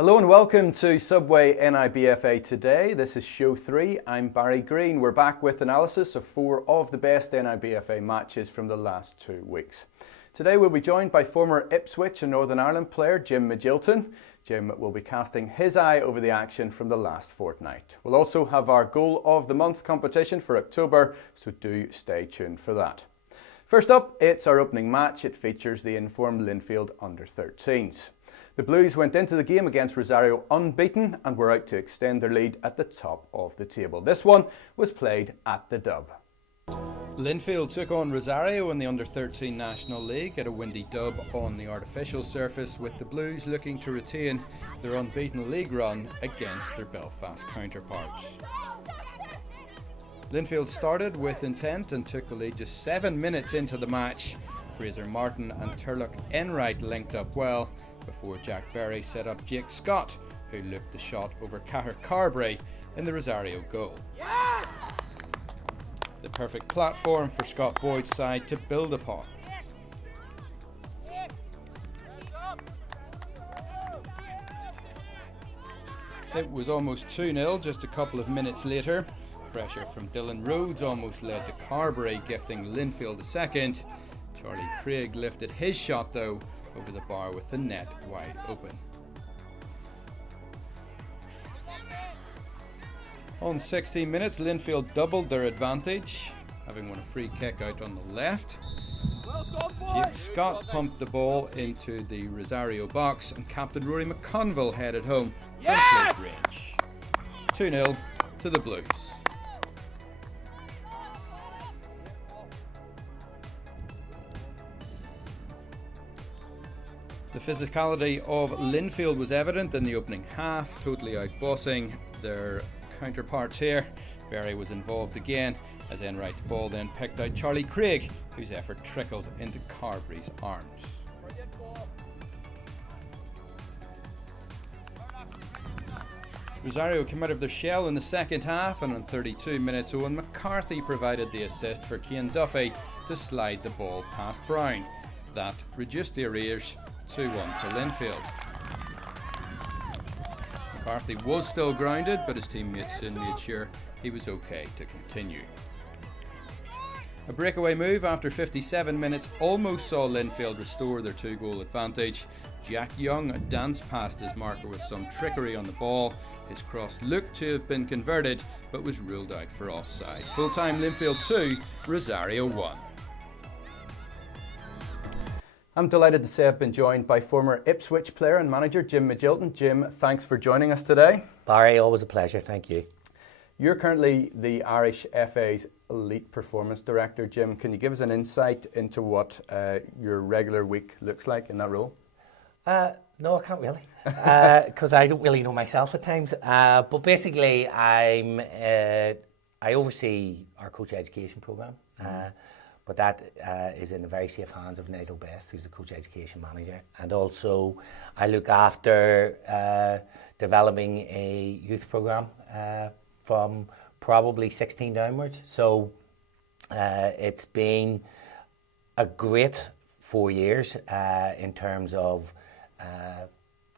Hello and welcome to Subway NIBFA Today. This is show 3. I'm Barry Green. We're back with analysis of 4 of the best NIBFA matches from the last 2 weeks. Today we'll be joined by former Ipswich and Northern Ireland player Jim Magilton. Jim will be casting his eye over the action from the last fortnight. We'll also have our Goal of the Month competition for October, so do stay tuned for that. First up, it's our opening match. It features the informed Linfield under-13s. The Blues went into the game against Rosario unbeaten and were out to extend their lead at the top of the table. This one was played at the Dub. Linfield took on Rosario in the under-13 National League at a windy dub on the artificial surface, with the Blues looking to retain their unbeaten league run against their Belfast counterparts. Linfield started with intent and took the lead just 7 minutes into the match. Fraser Martin and Turlock Enright linked up well before Jack Berry set up Jake Scott, who looped the shot over Cahir Carberry in the Rosario goal. Yes! The perfect platform for Scott Boyd's side to build upon. It was almost 2-0 just a couple of minutes later. Pressure from Dylan Rhodes almost led to Carberry gifting Linfield a second. Charlie Craig lifted his shot though over the bar with the net wide open. On 16 minutes, Linfield doubled their advantage, having won a free kick out on the left. Jake Scott pumped the ball into the Rosario box and captain Rory McConville headed home from close range. 2-0 to the Blues. The physicality of Linfield was evident in the opening half, totally outbossing their counterparts here. Berry was involved again as Enright's ball then picked out Charlie Craig, whose effort trickled into Carberry's arms. Rosario came out of their shell in the second half, and on 32 minutes Owen McCarthy provided the assist for Cian Duffy to slide the ball past Brown. That reduced the arrears 2-1 to Linfield. McCarthy was still grounded, but his teammates soon made sure he was okay to continue. A breakaway move after 57 minutes almost saw Linfield restore their 2-goal advantage. Jack Young danced past his marker with some trickery on the ball. His cross looked to have been converted, but was ruled out for offside. Full-time Linfield 2, Rosario 1. I'm delighted to say I've been joined by former Ipswich player and manager Jim Magilton. Jim, thanks for joining us today. Barry, always a pleasure, thank you. You're currently the Irish FA's Elite Performance Director. Jim, can you give us an insight into what your regular week looks like in that role? No, I can't really, because I don't really know myself at times. But basically, I oversee our coach education programme. But that is in the very safe hands of Nigel Best, who's the coach education manager. And also I look after developing a youth programme from probably 16 downwards. So it's been a great 4 years in terms of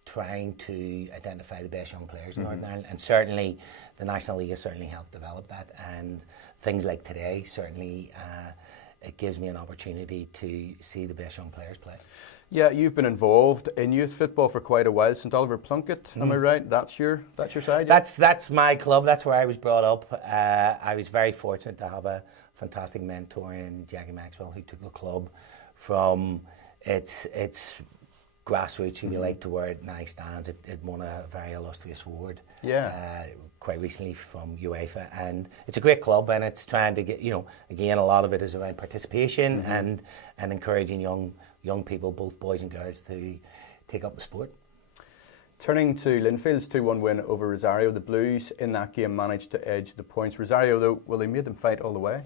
trying to identify the best young players in Northern Ireland. And certainly the National League has certainly helped develop that. And things like today certainly it gives me an opportunity to see the best young players play. Yeah, you've been involved in youth football for quite a while. St Oliver Plunkett, am I right? That's your side? Yeah? That's my club. That's where I was brought up. I was very fortunate to have a fantastic mentor in Jackie Maxwell, who took the club from its grassroots, if you like, to where it now stands. It won a very illustrious award. Yeah. Quite recently from UEFA, and it's a great club, and it's trying to get, again, a lot of it is around participation and encouraging young people, both boys and girls, to take up the sport. Turning to Linfield's 2-1 win over Rosario, the Blues in that game managed to edge the points. Rosario, though, well, they made them fight all the way.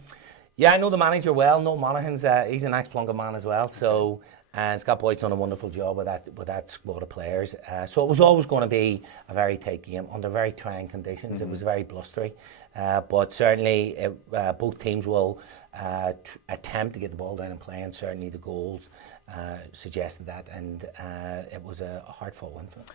Yeah, I know the manager well. Noel Monaghan's he's an ex-Plunkett man as well, so. And Scott Boyd's done a wonderful job with that squad of players. So it was always going to be a very tight game under very trying conditions. It was very blustery. But certainly both teams will attempt to get the ball down and play, and certainly the goals suggested that. And it was a hard-fought win for them.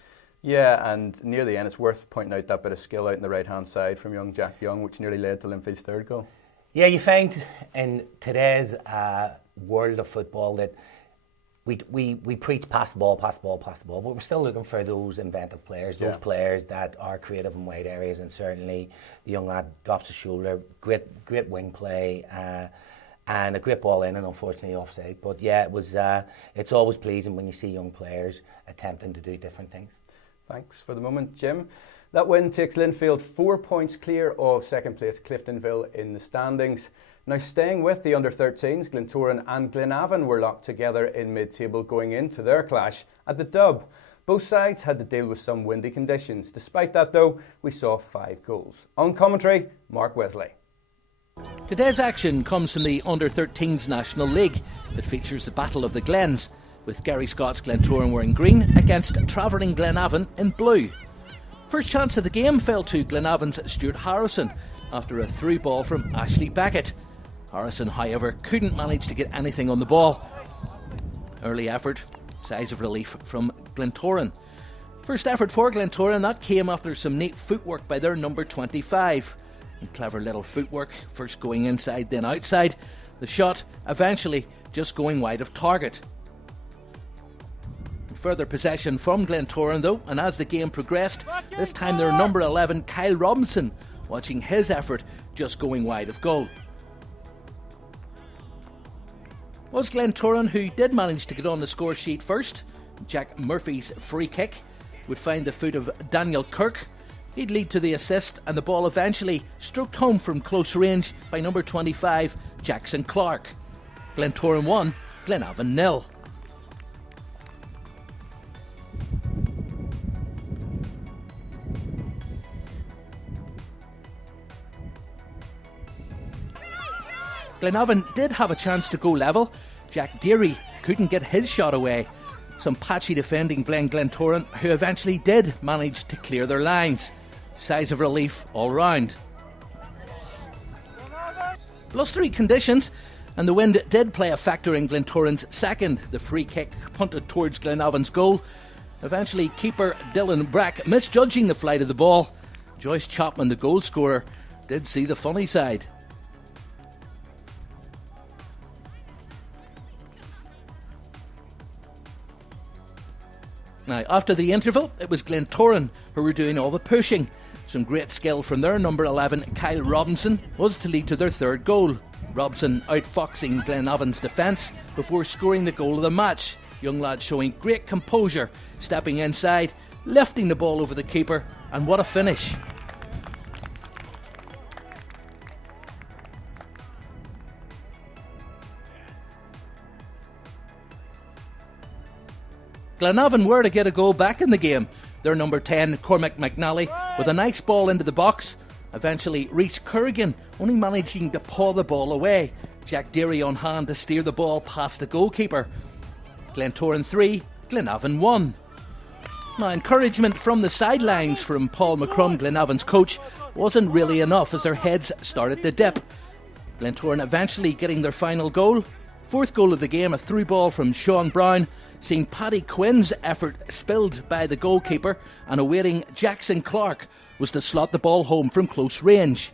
Yeah, and near the end, it's worth pointing out that bit of skill out in the right-hand side from young Jack Young, which nearly led to Linfield's third goal. Yeah, you find in today's world of football that we preach pass the ball, but we're still looking for those inventive players, those players that are creative in wide areas, and certainly the young lad drops his shoulder, great wing play, and a great ball in, and unfortunately offside. But yeah, it's always pleasing when you see young players attempting to do different things. Thanks for the moment, Jim. That win takes Linfield 4 points clear of second place Cliftonville in the standings. Now, staying with the under-13s, Glentoran and Glenavon were locked together in mid-table going into their clash at the Dub. Both sides had to deal with some windy conditions. Despite that, though, we saw 5 goals. On commentary, Mark Wesley. Today's action comes from the Under-13s National League that features the Battle of the Glens, with Gary Scott's Glentoran wearing green against travelling Glenavon in blue. First chance of the game fell to Glenavon's Stuart Harrison after a through ball from Ashley Beckett. Harrison, however, couldn't manage to get anything on the ball. Early effort, sighs of relief from Glentoran. First effort for Glentoran, that came after some neat footwork by their number 25. And clever little footwork, first going inside then outside. The shot eventually just going wide of target. Further possession from Glentoran though, and as the game progressed, this time their number 11 Kyle Robinson watching his effort just going wide of goal. It was Glentoran who did manage to get on the score sheet first. Jack Murphy's free kick would find the foot of Daniel Kirk. He'd lead to the assist, and the ball eventually stroked home from close range by number 25 Jackson Clark. Glentoran 1, Glenavon 0. Glenavon did have a chance to go level. Jack Deary couldn't get his shot away. Some patchy defending by Glentoran, who eventually did manage to clear their lines. Sighs of relief all round. Blustery conditions, and the wind did play a factor in Glentoran's second. The free kick punted towards Glenavon's goal. Eventually, keeper Dylan Brack misjudging the flight of the ball. Joyce Chapman, the goal scorer, did see the funny side. Now, after the interval, it was Glentoran who were doing all the pushing. Some great skill from their number 11, Kyle Robinson, was to lead to their third goal. Robinson outfoxing Glenavon's defence before scoring the goal of the match. Young lad showing great composure, stepping inside, lifting the ball over the keeper, and what a finish. Glenavon were to get a goal back in the game. Their number 10, Cormac McNally, with a nice ball into the box. Eventually reached Currigan, only managing to paw the ball away. Jack Deary on hand to steer the ball past the goalkeeper. Glentoran 3, Glenavon 1. Now, encouragement from the sidelines from Paul McCrum, Glenavon's coach, wasn't really enough as their heads started to dip. Glentoran eventually getting their final goal. Fourth goal of the game, a through ball from Sean Brown, seeing Paddy Quinn's effort spilled by the goalkeeper, and awaiting Jackson Clark was to slot the ball home from close range.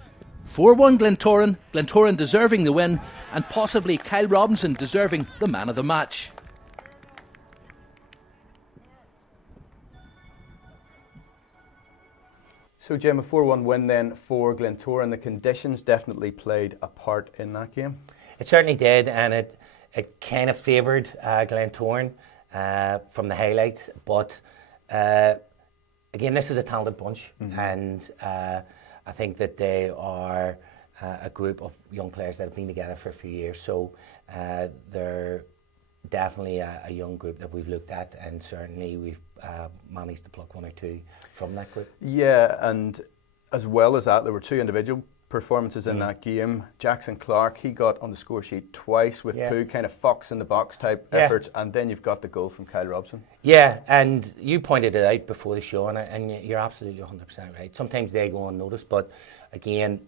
4-1 Glentoran, Glentoran deserving the win, and possibly Kyle Robinson deserving the man of the match. So Jim, a 4-1 win then for Glentoran. The conditions definitely played a part in that game. It certainly did, and it kind of favoured Glentoran from the highlights. But again, this is a talented bunch, and I think that they are a group of young players that have been together for a few years. So they're definitely a young group that we've looked at, and certainly we've managed to pluck one or two from that group. Yeah, and as well as that, there were two individual performances in that game. Jackson Clark, he got on the score sheet twice with two kind of fox in the box type efforts, and then you've got the goal from Kyle Robson. Yeah, and you pointed it out before the show, and you're absolutely 100% right. Sometimes they go unnoticed, but again,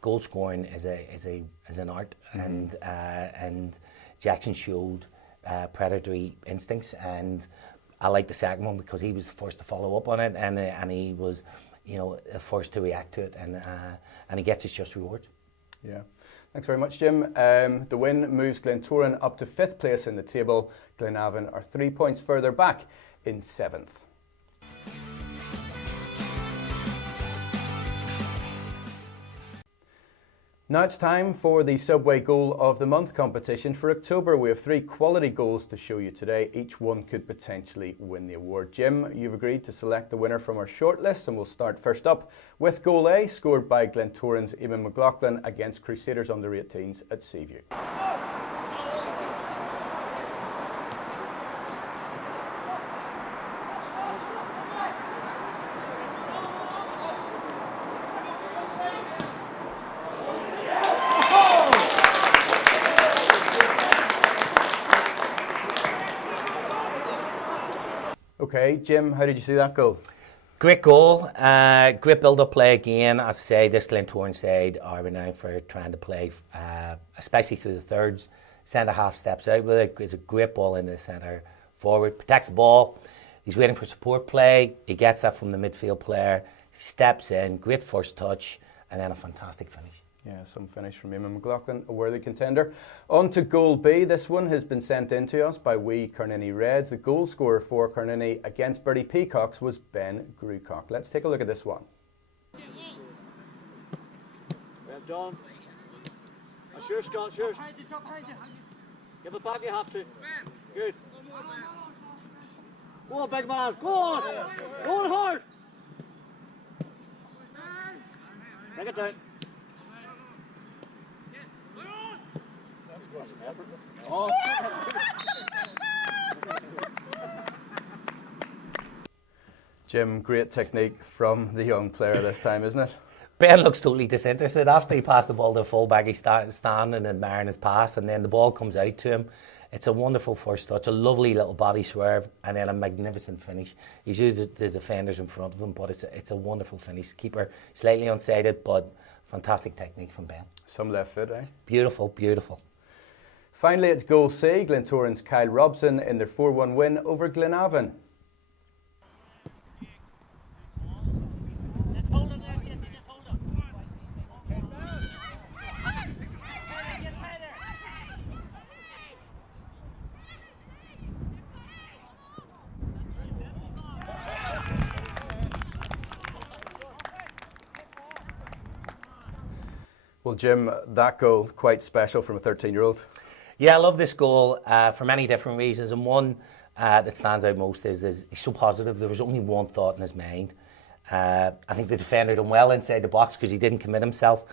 goal scoring is an art, and Jackson showed predatory instincts, and I like the second one because he was the first to follow up on it, and he was, the first to react to it, and he gets his just rewards. Yeah. Thanks very much, Jim. The win moves Glentoran up to 5th place in the table. Glenavon are 3 points further back in 7th. Now it's time for the Subway Goal of the Month competition. For October, we have 3 quality goals to show you today. Each one could potentially win the award. Jim, you've agreed to select the winner from our shortlist, and we'll start first up with Goal A, scored by Glentoran's Eamon McLaughlin against Crusaders under-18s at Seaview. Okay, Jim, how did you see that goal? Great goal, great build-up play again. As I say, this Glentoran side are renowned for trying to play, especially through the thirds. Centre half steps out with it. It's a great ball into the centre forward, protects the ball. He's waiting for support play. He gets that from the midfield player. He steps in, great first touch, and then a fantastic finish. Yeah, some finish from Eamon McLaughlin, a worthy contender. On to Goal B. This one has been sent in to us by we Carnini Reds. The goal scorer for Carnini against Bertie Peacocks was Ben Grucock. Let's take a look at this one. Well done. Sure, Scott, sure. Give it back if you have to. Good. Go on, big man. Go on. Go on hard. Bring it down. Oh. Jim, great technique from the young player this time, isn't it? Ben looks totally disinterested. After he passed the ball to the full-back, he started standing and admiring his pass, and then the ball comes out to him. It's a wonderful first touch, a lovely little body swerve, and then a magnificent finish. He's used the defenders in front of him, but it's a wonderful finish. Keeper slightly unsighted, but fantastic technique from Ben. Some left foot, eh? Beautiful, beautiful. Finally, it's Goal C, Glentoran's Kyle Robson in their 4-1 win over Glenavon. Well, Jim, that goal, quite special from a 13-year-old. Yeah, I love this goal for many different reasons, and one that stands out most is he's so positive. There was only one thought in his mind. I think the defender done well inside the box because he didn't commit himself,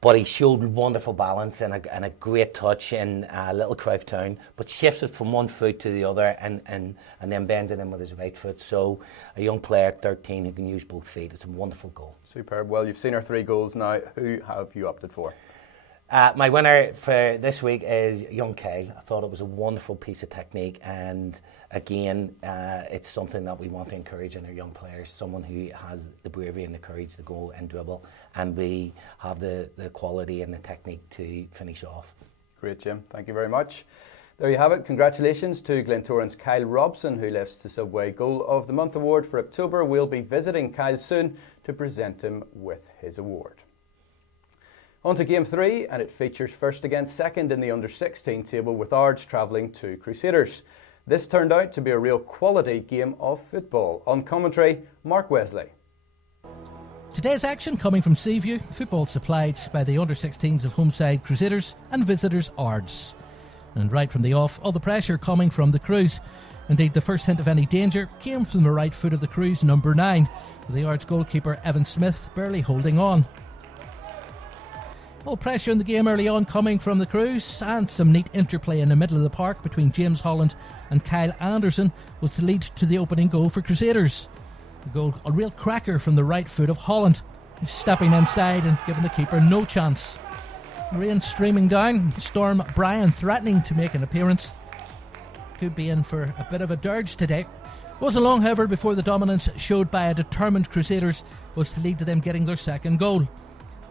but he showed wonderful balance and a great touch in Little Cruyff Town, but shifts it from one foot to the other and then bends it in with his right foot. So a young player at 13 who can use both feet. It's a wonderful goal. Superb. Well, you've seen our 3 goals now. Who have you opted for? My winner for this week is young Kyle. I thought it was a wonderful piece of technique, and again, it's something that we want to encourage in our young players, someone who has the bravery and the courage to go and dribble, and we have the quality and the technique to finish off. Great, Jim. Thank you very much. There you have it. Congratulations to Glentoran's Kyle Robson, who lifts the Subway Goal of the Month award for October. We'll be visiting Kyle soon to present him with his award. On to Game 3, and it features first against second in the under-16 table, with Ards travelling to Crusaders. This turned out to be a real quality game of football. On commentary, Mark Wesley. Today's action coming from Seaview, football supplied by the under-16s of home side Crusaders and visitors Ards. And right from the off, all the pressure coming from the Crews. Indeed, the first hint of any danger came from the right foot of the Crews, number 9, with the Ards goalkeeper Evan Smith barely holding on. All pressure in the game early on coming from the Crews, and some neat interplay in the middle of the park between James Holland and Kyle Anderson was to lead to the opening goal for Crusaders. The goal, a real cracker from the right foot of Holland, stepping inside and giving the keeper no chance. Rain streaming down, Storm Bryan threatening to make an appearance. Could be in for a bit of a dirge today. Wasn't long, however, before the dominance showed by a determined Crusaders was to lead to them getting their second goal.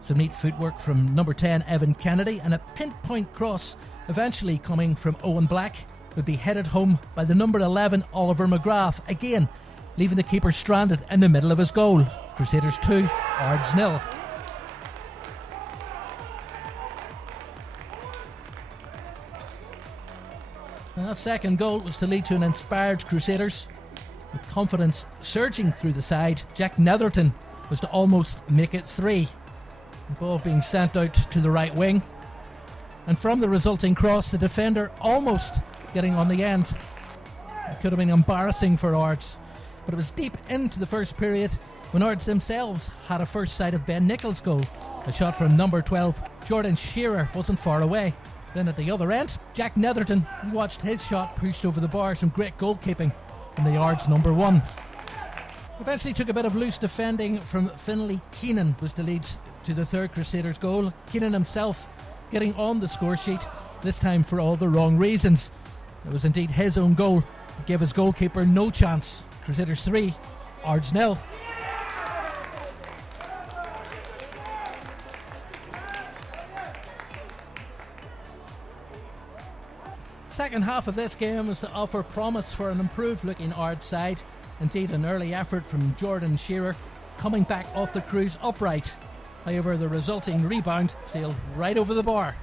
Some neat footwork from number 10 Evan Kennedy, and a pinpoint cross eventually coming from Owen Black would be headed home by the number 11 Oliver McGrath, again leaving the keeper stranded in the middle of his goal. Crusaders 2, Ards 0. And that second goal was to lead to an inspired Crusaders. With confidence surging through the side, Jack Netherton was to almost make it 3. The ball being sent out to the right wing. And from the resulting cross, the defender almost getting on the end. It could have been embarrassing for Ards, but it was deep into the first period when Ards themselves had a first sight of Ben Nicholls' goal. A shot from number 12, Jordan Shearer, wasn't far away. Then at the other end, Jack Netherton watched his shot pushed over the bar. Some great goalkeeping from the Ards number 1. Eventually took a bit of loose defending from Finlay Keenan was the lead to the third Crusaders goal. Keenan himself getting on the score sheet, this time for all the wrong reasons. It was indeed his own goal that gave his goalkeeper no chance. Crusaders 3, Ards 0. Second half of this game was to offer promise for an improved looking Ards side. Indeed, an early effort from Jordan Shearer coming back off the cruise upright. However, the resulting rebound sailed right over the bar.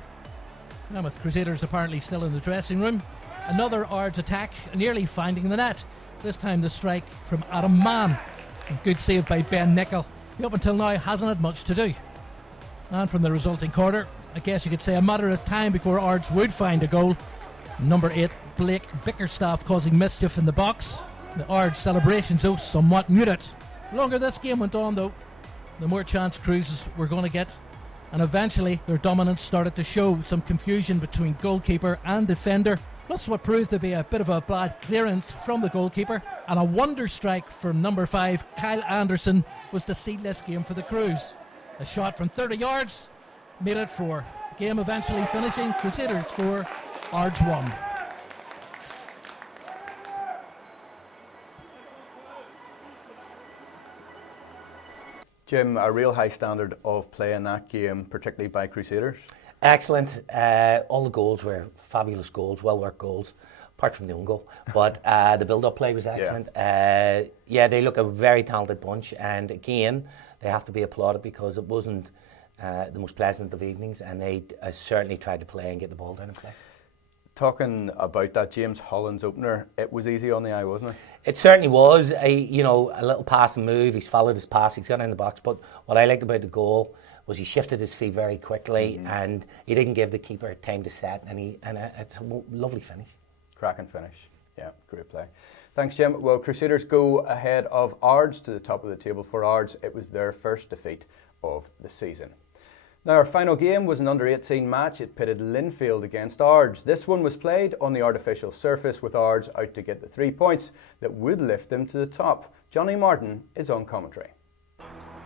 Now with Crusaders apparently still in the dressing room, another Ards attack nearly finding the net. This time the strike from Adam Mann. A good save by Ben Nicol, who up until now hasn't had much to do. And from the resulting corner, I guess you could say a matter of time before Ards would find a goal. Number 8, Blake Bickerstaff causing mischief in the box. The Ards celebrations though somewhat muted. The longer this game went on though, the more chance Cruises were going to get, and eventually their dominance started to show. Some confusion between goalkeeper and defender, plus what proved to be a bit of a bad clearance from the goalkeeper, and a wonder strike from number 5 Kyle Anderson was the seedless game for the Crews. A shot from 30 yards made it 4. The game eventually finishing Crusaders 4, Ards 1. Jim, a real high standard of play in that game, particularly by Crusaders. Excellent. All the goals were fabulous goals, well-worked goals, apart from the own goal. But the build-up play was excellent. They look a very talented bunch. And again, they have to be applauded because it wasn't the most pleasant of evenings, and they certainly tried to play and get the ball down and play. Talking about that, James Holland's opener, it was easy on the eye, wasn't it? It certainly was. A little pass and move. He's followed his pass. He's got in the box. But what I liked about the goal was he shifted his feet very quickly, and he didn't give the keeper time to set. And it's a lovely finish. Cracking finish. Yeah, great play. Thanks, Jim. Well, Crusaders go ahead of Ards to the top of the table. For Ards, it was their first defeat of the season. Now, our final game was an under-18 match. It pitted Linfield against Ards. This one was played on the artificial surface, with Ards out to get the 3 points that would lift them to the top. Johnny Martin is on commentary.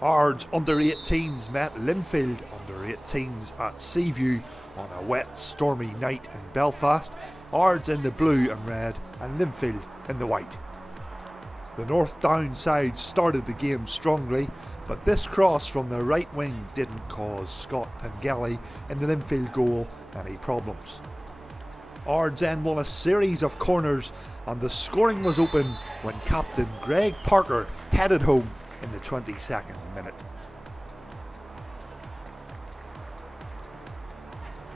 Ards under-18s met Linfield under-18s at Seaview on a wet, stormy night in Belfast. Ards in the blue and red and Linfield in the white. The North Down side started the game strongly, but this cross from the right wing didn't cause Scott Pengelly in the Linfield goal any problems. Ards then won a series of corners, and the scoring was open when captain Greg Parker headed home in the 22nd minute.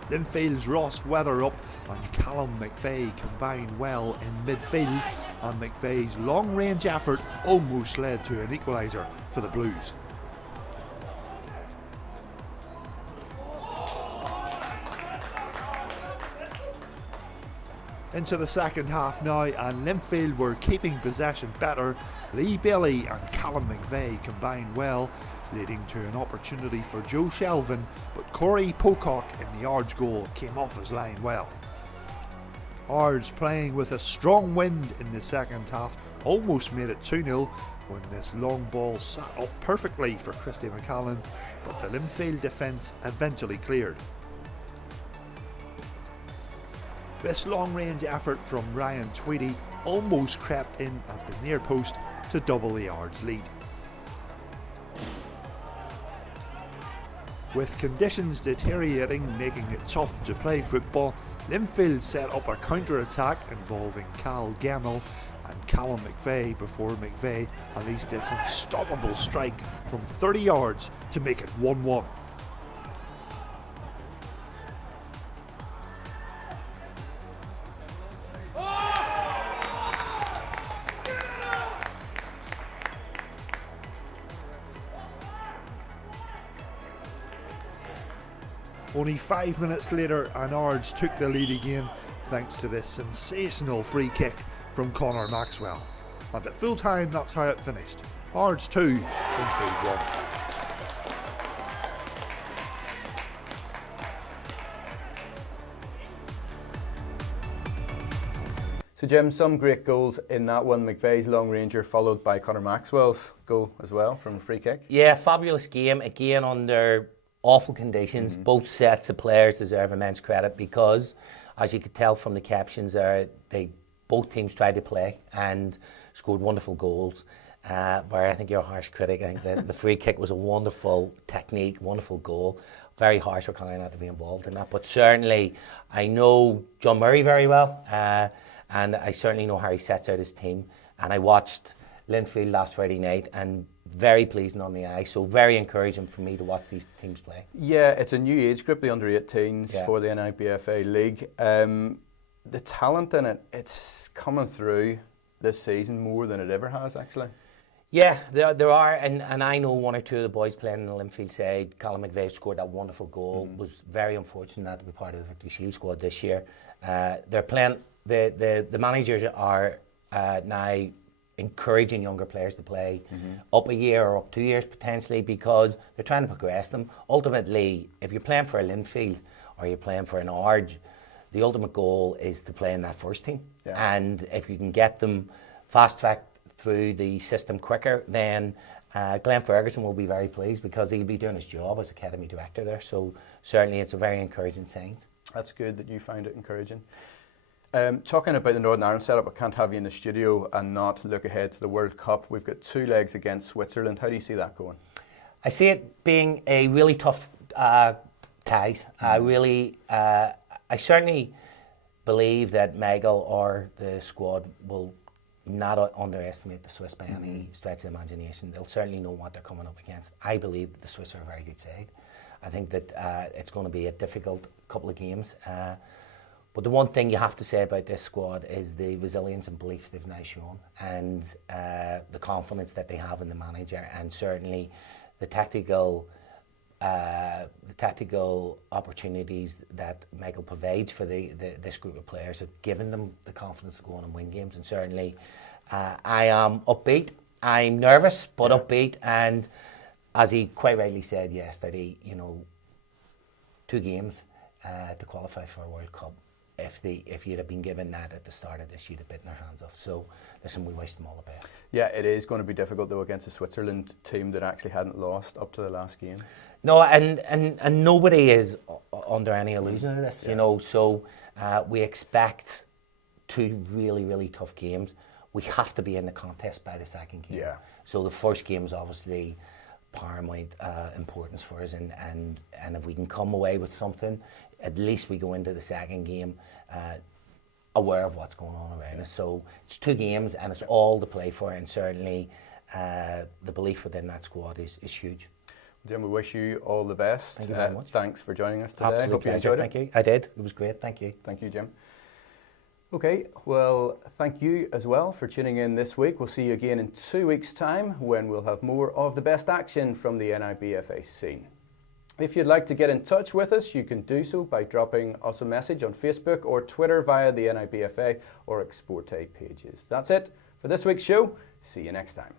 Linfield's Ross Weatherup and Callum McVeigh combined well in midfield, and McVeigh's long-range effort almost led to an equaliser for the Blues. Into the second half now, and Linfield were keeping possession better. Lee Bailey and Callum McVeigh combined well, leading to an opportunity for Joe Shelvin, but Corey Pocock in the Ards goal came off his line well. Ards, playing with a strong wind in the second half, almost made it 2-0 when this long ball sat up perfectly for Christy McCallan, but the Linfield defence eventually cleared. This long-range effort from Ryan Tweedy almost crept in at the near post to double the Ards lead. With conditions deteriorating, making it tough to play football, Linfield set up a counter-attack involving Cal Gemmell and Callum McVeigh before McVeigh unleashed this unstoppable strike from 30 yards to make it 1-1. Only 5 minutes later, and Ards took the lead again thanks to this sensational free kick from Connor Maxwell. And at full time, that's how it finished. Ards 2, Linfield 1. So Jim, some great goals in that one. McVeigh's long ranger followed by Connor Maxwell's goal as well from a free kick. Yeah, fabulous game, again under awful conditions. Both sets of players deserve immense credit because, as you could tell from the captions there, both teams tried to play and scored wonderful goals. Where I think you're a harsh critic. I think the free kick was a wonderful technique, wonderful goal. Very harsh for Conor not to be involved in that, but certainly I know John Murray very well, and I certainly know how he sets out his team. And I watched Linfield last Friday night, and very pleasing on the eye, so very encouraging for me to watch these teams play. Yeah, it's a new age group, the under-18s for the NIBFA League. The talent in it, it's coming through this season more than it ever has, actually. Yeah, there are, and I know one or two of the boys playing in the Linfield side. Callum McVeigh scored that wonderful goal. Was very unfortunate not to be part of the Victory Shield squad this year. They're playing. The managers are now encouraging younger players to play up a year or up 2 years potentially, because they're trying to progress them. Ultimately, if you're playing for a Linfield or you're playing for an Ards, the ultimate goal is to play in that first team. Yeah. And if you can get them fast-tracked through the system quicker, then Glenn Ferguson will be very pleased because he'll be doing his job as academy director there. So certainly it's a very encouraging sign. That's good that you find it encouraging. Talking about the Northern Ireland setup, I can't have you in the studio and not look ahead to the World Cup. We've got 2 legs against Switzerland. How do you see that going? I see it being a really tough ties. I certainly believe that Magilton or the squad will not underestimate the Swiss by any stretch of the imagination. They'll certainly know what they're coming up against. I believe that the Swiss are a very good side. I think that it's going to be a difficult couple of games. But the one thing you have to say about this squad is the resilience and belief they've now shown, and the confidence that they have in the manager, and certainly the tactical opportunities that Michael provides for this group of players have given them the confidence to go on and win games. And certainly I am upbeat. I'm nervous, but upbeat. And as he quite rightly said yesterday, 2 games to qualify for a World Cup. If you'd have been given that at the start of this, you'd have bitten their hands off. So, listen, we wish them all the best. Yeah, it is going to be difficult, though, against a Switzerland team that actually hadn't lost up to the last game. No, and nobody is under any illusion of this, So, we expect 2 really, really tough games. We have to be in the contest by the second game. Yeah. So, the first game is obviously paramount importance for us, and if we can come away with something, at least we go into the second game aware of what's going on around us. So it's 2 games and it's all to play for, and certainly the belief within that squad is huge. Jim, we wish you all the best. Thank you very much. Thanks for joining us today. Absolute Hope you pleasure. enjoyed it. Thank you. I did. It was great. Thank you. Thank you, Jim. Okay, well, thank you as well for tuning in this week. We'll see you again in 2 weeks' time when we'll have more of the best action from the NIBFA scene. If you'd like to get in touch with us, you can do so by dropping us a message on Facebook or Twitter via the NIBFA or Exporte pages. That's it for this week's show. See you next time.